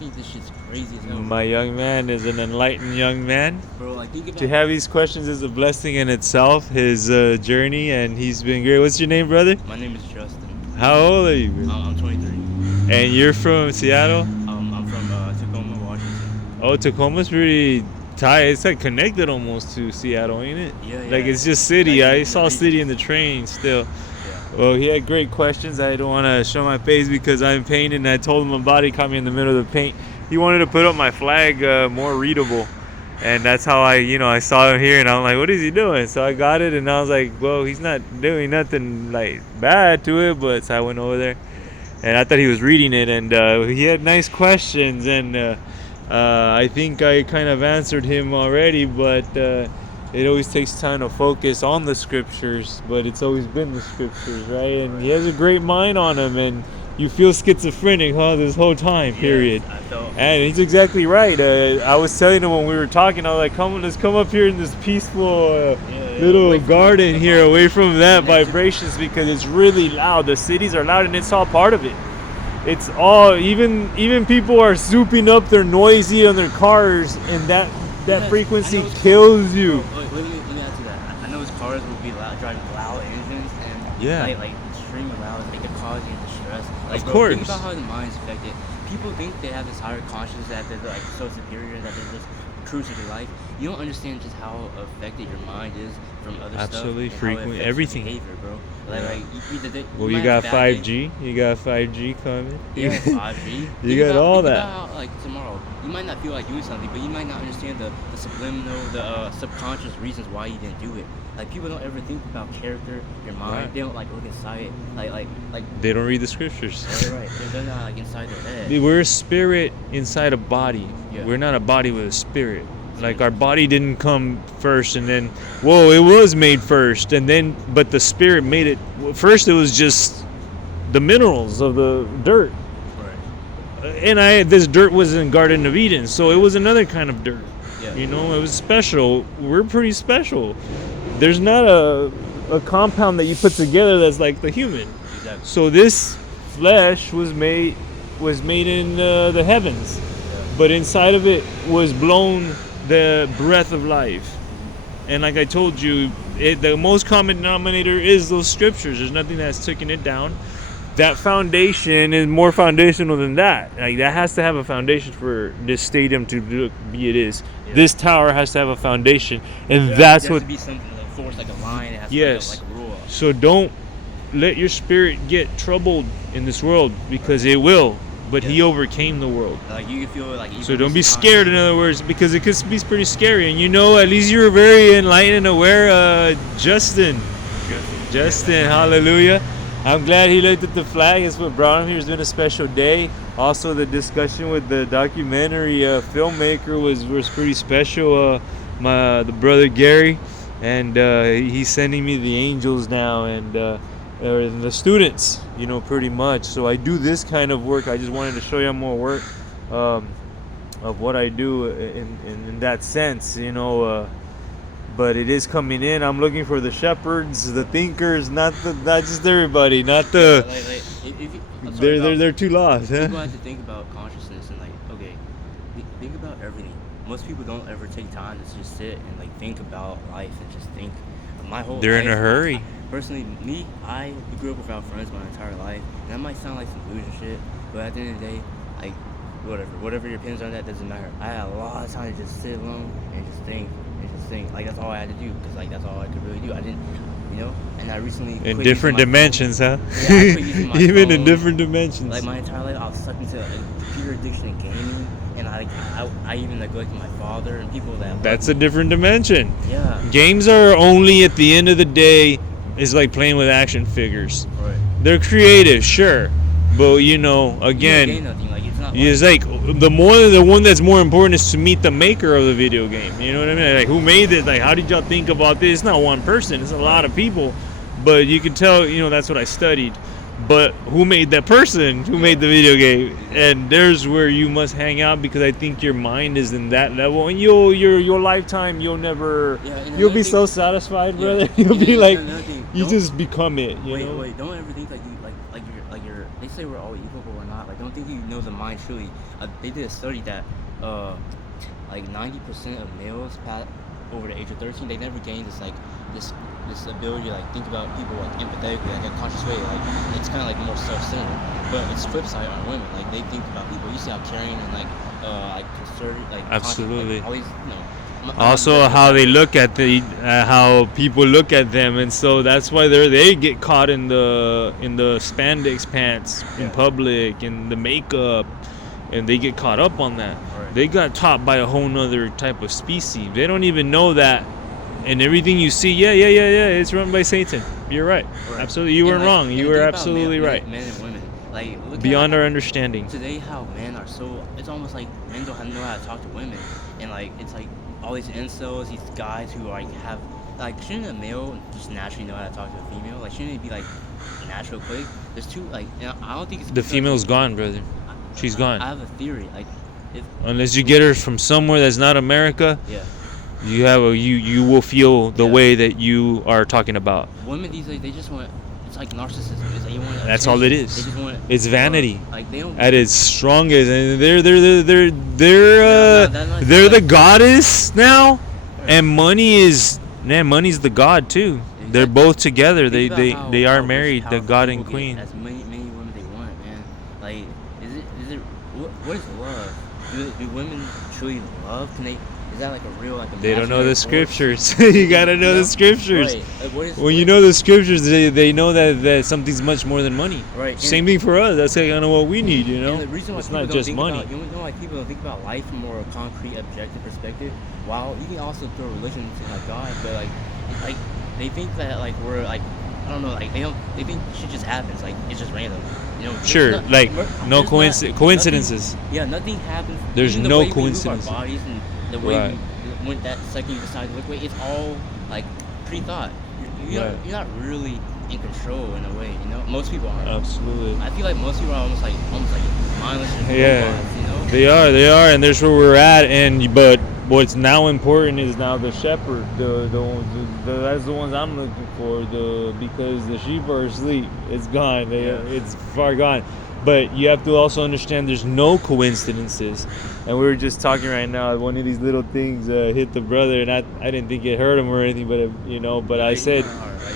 think this shit's crazy as hell. My young man is an enlightened young man. Bro, like, think about To have these questions is a blessing in itself, his journey, and he's been great. What's your name, brother? My name is Justin. How old are you? I'm 23. And you're from Seattle? I'm from Tacoma, Washington. Oh, Tacoma's pretty tight. It's like connected almost to Seattle, ain't it? Yeah. Like it's just city. Like, I saw city in the train still. Yeah. Well, he had great questions. I don't want to show my face because I'm painted, and I told him my body caught me in the middle of the paint. He wanted to put up my flag more readable. And that's how I saw him here, and I'm like, what is he doing? So I got it, and I was like, well, he's not doing nothing like bad to it, but so I went over there, and I thought he was reading it, and he had nice questions, and I think I kind of answered him already, but it always takes time to focus on the scriptures, but it's always been the scriptures, right? And he has a great mind on him, and you feel schizophrenic, this whole time, period. Yes, I felt. And he's exactly right. I was telling him when we were talking, I was like, let's come up here in this peaceful little garden here, away from that vibrations, because it's really loud. The cities are loud, and it's all part of it. It's all, even people are souping up, they're noisy on their cars, and that frequency kills you. Let me add to that. I know his cars will be loud, driving loud engines, and like extremely loud, and it could cause you distress. Like, Of bro, course. Think about how the mind's affected. People think they have this higher consciousness, that they're like so superior, that they're just cruising through life. You don't understand just how affected your mind is from other Absolutely, stuff. And how it frequent, affects your everything. behavior, bro. Well, you got 5G. You got 5G coming. Yeah, 5G. You got all that. Think about how, like, tomorrow, you might not feel like doing something, but you might not understand the subliminal, the subconscious reasons why you didn't do it. Like, people don't ever think about character, your mind. Right. They don't like look inside it. Like. They don't read the scriptures. Right. They're not like inside their head. We're a spirit inside a body. Yeah. We're not a body with a spirit. Like, our body didn't come first, and then, it was made first, and then, but the spirit made it. First, it was just the minerals of the dirt. Right. And this dirt was in Garden of Eden, so it was another kind of dirt. Yeah. It was special. We're pretty special. There's not a compound that you put together that's like the human. Exactly. So this flesh was made in the heavens, but inside of it was blown the breath of life. And like I told you, the most common denominator is those scriptures. There's nothing that's taking it down. That foundation is more foundational than that. Like, that has to have a foundation for this stadium to be it is. Yeah. This tower has to have a foundation, and that's what. It has to be something like force, like a line. It has yes. to be like a rule. So don't let your spirit get troubled in this world, because it will. But he overcame the world. Like, you feel like. So don't be scared, in other words, because it could be pretty scary. And at least you're very enlightened and aware, Justin. Hallelujah. I'm glad he looked at the flag. It's what brought him here. It's been a special day. Also, the discussion with the documentary filmmaker was pretty special. The brother Gary, and he's sending me the angels now, and the students, pretty much. So I do this kind of work. I just wanted to show you more work of what I do in that sense, but it is coming in. I'm looking for the shepherds, the thinkers, not just everybody, not the. They're too lost. People have to think about consciousness and think about everything. Most people don't ever take time to just sit and think about life and just think. My whole They're life, in a hurry. Personally, I grew up without friends my entire life, and that might sound like some loser shit, but at the end of the day, whatever your opinions on that doesn't matter. I had a lot of time to just sit alone and just think. Like, that's all I had to do, because that's all I could really do. I didn't, and I recently in different dimensions, huh? Yeah, I quit using my even phone. In different dimensions. Like, my entire life, I was sucked into a computer addiction and gaming, and I even neglected my father and people that. That's a different dimension. Yeah. Games are only, at the end of the day, is like playing with action figures. Right. They're creative, sure, but again. You don't gain nothing. Like, it's like the one that's more important is to meet the maker of the video game. You know what I mean? Like, who made it? Like, how did y'all think about this? It's not one person. It's a lot of people. But you can tell, that's what I studied. But who made that person? Who made the video game? And there's where you must hang out, because I think your mind is in that level. And your lifetime, you'll never. You'll be so satisfied, brother. You'll be like, you just become it. Wait! Don't ever think you're. They say we're all equal, but we're not. Like, don't don't think he knows the mind truly. They did a study that like 90% of males over the age of 13, they never gain this ability to like think about people like empathetically, like in a conscious way. Like it's kind of like more self-centered. But it's flip side on women. Like they think about people. You see how caring and like concerted, like Absolutely. Like, always, Also, how they look at how people look at them, and so that's why they get caught in the spandex pants in public, and the makeup, and they get caught up on that. Right. They got taught by a whole nother type of species. They don't even know that, and everything you see, it's run by Satan. You're right. Absolutely, you weren't wrong. You were absolutely right. Men and women, like look beyond at our understanding. Today, how men are so, it's almost like men don't know how to talk to women, and like it's like all these incels, these guys who like have, like, shouldn't a male just naturally know how to talk to a female? Like, shouldn't it be like natural quick? There's two, like, I don't think it's The female's gone, brother. She's gone. I have a theory, like, unless you get her from somewhere that's not America, yeah, you will feel the way that you are talking about. Women these days, they just want, it's like narcissism. It's like you want That's all it is. They just want, it's vanity. Like they don't. At its strongest, and they're the goddess now, and money's the god too. Exactly. They're both together. Think They about are how married, the powerful god people and queen. get as many women they want, man. Like, is it what is love? Do women truly love? Can they? Is that like a real, like, They don't know the imaginary force? scriptures. You gotta know the scriptures. Right. Like, When you know the scriptures, they know that something's much more than money. Right. Same thing for us. That's kind of what we need, you know. And the reason why It's people not don't just think money. About, you know, like people don't think about life from more a concrete, objective perspective. While you can also throw religion into like God, but like they think that like we're like, I don't know, like they think shit just happens, like it's just random. You know. Sure, coincidences. Nothing happens. There's Even the no way we move coincidences. our bodies and the way we went that second you decide to look away, it's all like pre-thought. You're not really in control in a way, you know. Most people aren't. Absolutely. I feel like most people are almost like mindless and robots, you know. They are, and there's where we're at. But what's now important is now the shepherd. That's the ones I'm looking for. Because the sheep are asleep. It's gone. It's far gone. But you have to also understand there's no coincidences. And we were just talking right now. One of these little things hit the brother, and I didn't think it hurt him or anything, but I said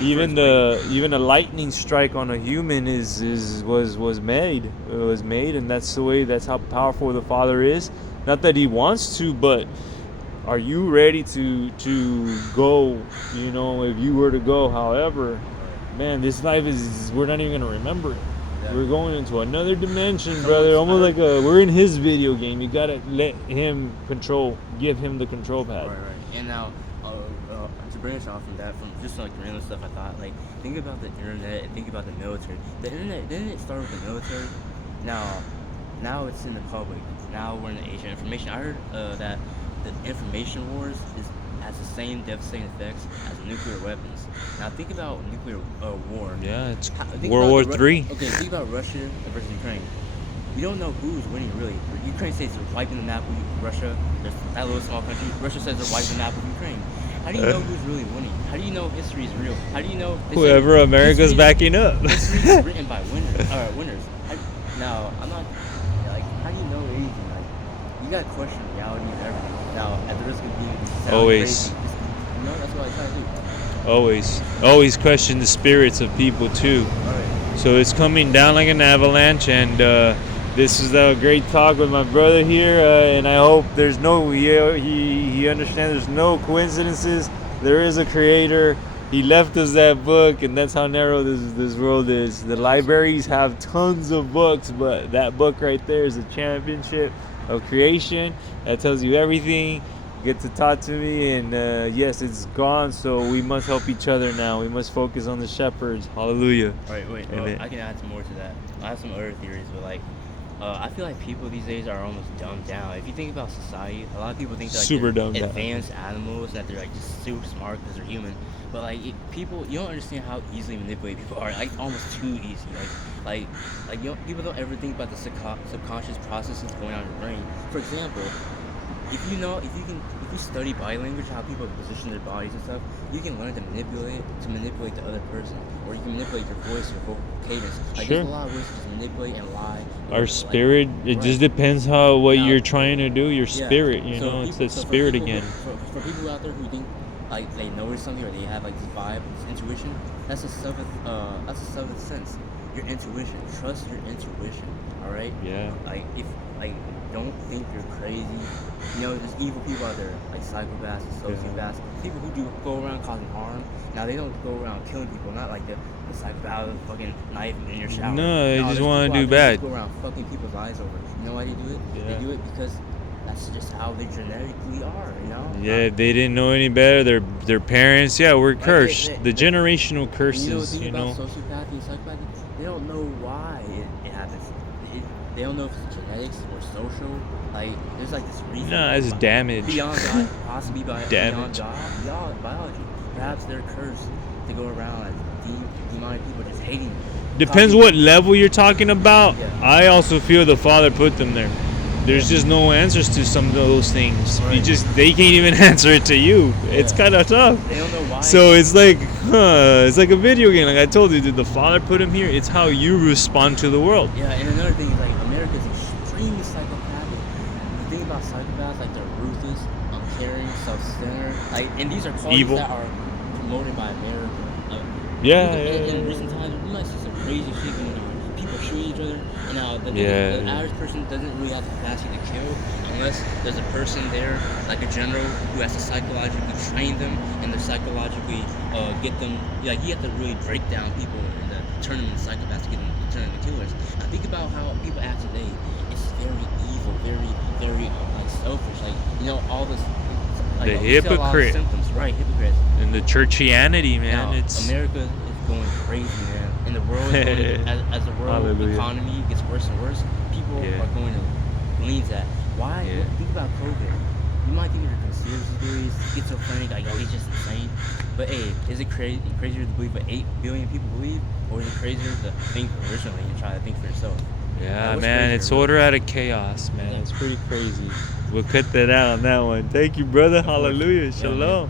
even a lightning strike on a human was made. It was made, and that's how powerful the Father is. Not that He wants to, but are you ready to go? You know, if you were to go, however, man, this life we're not even gonna remember it. We're going into another dimension, brother. Almost like we're in His video game. You gotta let Him give Him the control pad. Right. And now, to branch off from that, from just like random stuff, I thought, like, think about the internet and think about the military. The internet, didn't it start with the military? Now it's in the public. Now we're in the age of information. I heard that the information wars has the same devastating effects as nuclear weapons. Now think about nuclear war. Yeah, it's World War III. Okay, think about Russia versus Ukraine. We don't know who's winning really. Ukraine says they're wiping the map with Russia. There's that little small country. Russia says they're wiping the map with Ukraine. How do you know who's really winning? How do you know history is real? How do you know whoever America's backing up? History is written by winners. Now I'm not like. How do you know anything? Like, you gotta question reality and everything. Now, at the risk of being always crazy, that's what I try to do. Always question the spirits of people too. Right. So it's coming down like an avalanche, and this is a great talk with my brother here, and I hope there's he understands there's no coincidences. There is a creator. He left us that book, and that's how narrow this world is. The libraries have tons of books, but that book right there is a championship of creation that tells you everything. You get to talk to me, and yes, it's gone, so we must help each other now. We must focus on the shepherds. Hallelujah. Right, wait, I can add some more to that. I have some other theories, but like I feel like people these days are almost dumbed down. If you think about society, a lot of people think that, like, super dumbed down, advanced animals, that they're like just super smart because they're human. But like people, you don't understand how easily manipulated people are. Like almost too easy. Like people don't ever think about the subconscious processes going on in your brain. For example, if you study body language, how people position their bodies and stuff, you can learn to manipulate the other person, or you can manipulate your voice, your vocal cadence. Like Sure. there's a lot of ways to just manipulate and lie. Our Like, spirit, it just right. depends what Now- you're trying to do. Your Yeah. spirit, you So know, it's people- that so for spirit people again. For people out there who think like they notice something or they have like this vibe, this intuition, that's a seventh sense. Your intuition. Trust your intuition. All right. Yeah. Don't think you're crazy. You know, there's evil people out there, like psychopaths and sociopaths. People who do go around causing harm. Now they don't go around killing people, not like the psychopath with a fucking knife in your shower. No, they just there's wanna people do out there bad. who just go around fucking people's lives over. You know why they do it? Yeah. They do it because that's just how they genetically are, you know? Yeah, they didn't know any better. Their parents, were cursed. The generational You know the curses, thing you know. about sociopathy and psychopathy? They don't know why it happens. They don't know if it's genetics or social. Like, there's like this reason. No, it's damage. Beyond God, possibly beyond Damage. God, biology. Perhaps they're cursed to go around as demonic people just hating them. Depends Causing- what level you're talking about. Yeah. I also feel the Father put them there. There's just no answers to some of those things. Right. They can't even answer it to you. It's Yeah. kind of tough. They don't know why. So it's like a video game. Like I told you, did the Father put him here? It's how you respond to the world. Yeah, and another thing is like America's extremely psychopathic. The thing about psychopaths, like they're ruthless, uncaring, self-centered. Like, and these are qualities Evil. that are promoted by America. In recent times, we might see some crazy shit going on. People shooting each other, and the average person doesn't really have the capacity to kill unless there's a person there, like a general, who has to psychologically train them and to psychologically get them. Like you have to really break down people and turn them into psychopaths to get them to turn into killers. Now think about how people act today. It's very evil, very like selfish. Like all this. Like, The we see a lot of hypocrite. symptoms, right? Hypocrites. And the churchianity, man. Now, It's America is going crazy, man. And the world is going as the world Hallelujah. economy gets worse and worse, people Yeah. are going to lean to that. Why? Yeah. Think about COVID. You might think you're conspiracy theories, schizophrenic, like he's just insane. But hey, is it crazier to believe what 8 billion people believe, or is it crazier to think originally and try to think for yourself? yeah, what's man. crazier, It's bro? order out of chaos, man. Yeah. It's pretty crazy. We'll cut that out on that one. Thank you, brother. Of course. Hallelujah. Yeah, man. Shalom.